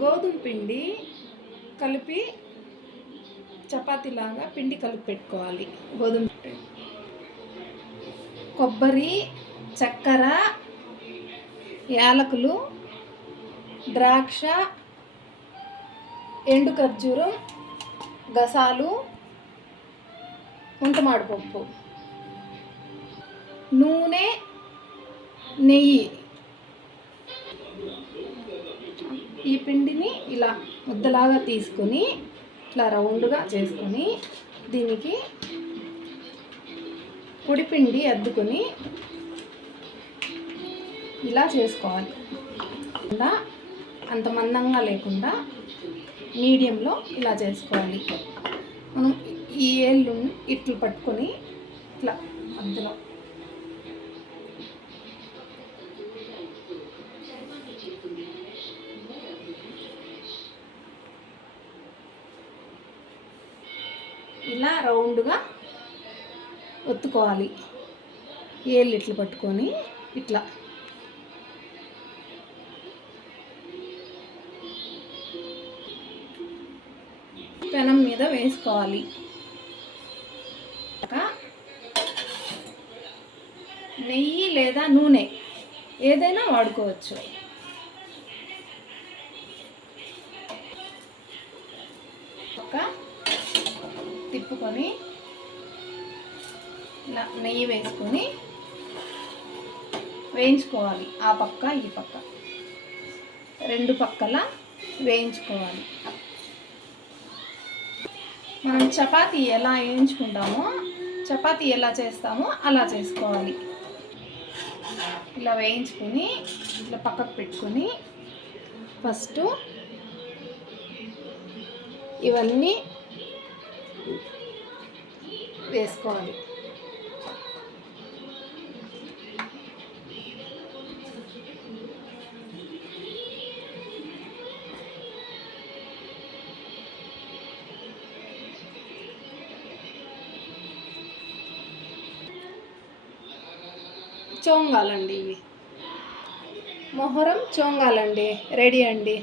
గోధుమ పిండి కలిపి చపాతీలాగా పిండి కలిపి పెట్టుకోవాలి. గోధుమ పిండి, కొబ్బరి, చక్కెర, యాలకులు, ద్రాక్ష, ఎండు ఖర్జూరం, గసాలు, ఉంటమాడిపప్పు, నూనె, నెయ్యి. ఈ పిండిని ఇలా ముద్దలాగా తీసుకొని ఇట్లా రౌండ్గా చేసుకొని దీనికి పొడిపిండి అద్దుకొని ఇలా చేసుకోవాలి. అంత మందంగా లేకుండా మీడియంలో ఇలా చేసుకోవాలి. మనం ఈ ఏళ్ళు ఇట్లు పట్టుకొని ఇట్లా మధ్యలో ఇలా రౌండ్గా ఒత్తుకోవాలి. ఏళ్ళు ఇట్లు పట్టుకొని ఇట్లా పెనం మీద వేసుకోవాలి. నెయ్యి లేదా నూనె ఏదైనా వాడుకోవచ్చు. తిప్పుకొని ఇలా నెయ్యి వేసుకొని వేయించుకోవాలి. ఆ పక్క ఈ పక్క రెండు పక్కల వేయించుకోవాలి. మనం చపాతీ ఎలా వేయించుకుంటామో, చపాతీ ఎలా చేస్తామో అలా చేసుకోవాలి. ఇలా వేయించుకొని ఇట్లా పక్కకు పెట్టుకొని ఫస్ట్ ఇవన్నీ వేసుకోవాలి. చోంగాలండి, ఇవి మొహరం చోంగాలండి రెడీ అండి.